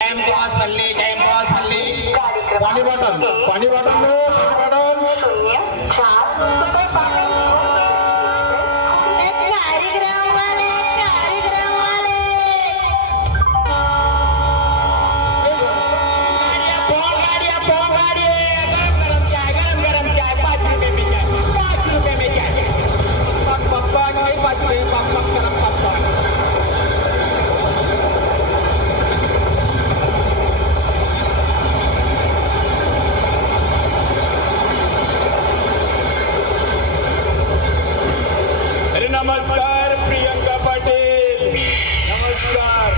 Time pass हल्ली time pass हल्ली पाणी बॉटल पाणी बॉटल लो, पाणी बॉटल शून्य चार नमस्कार प्रियंका पाटील. नमस्कार.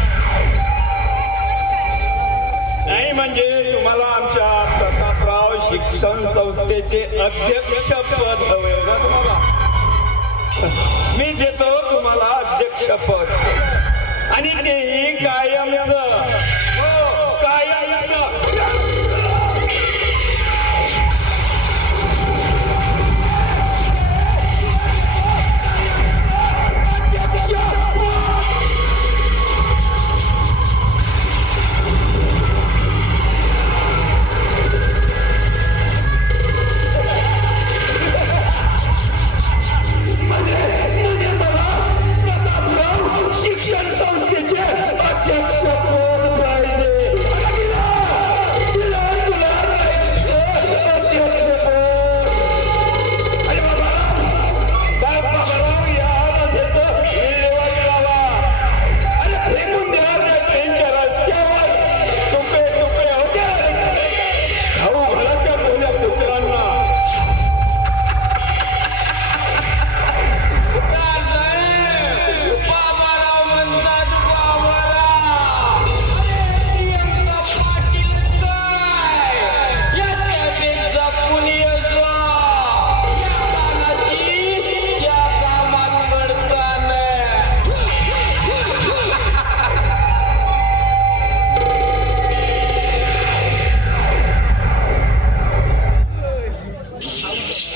नाही म्हणजे तुम्हाला आमच्या प्रतापराव शिक्षण संस्थेचे अध्यक्ष पद हवे ना तुम्हाला? मी देतो तुम्हाला अध्यक्ष पद. आणि ते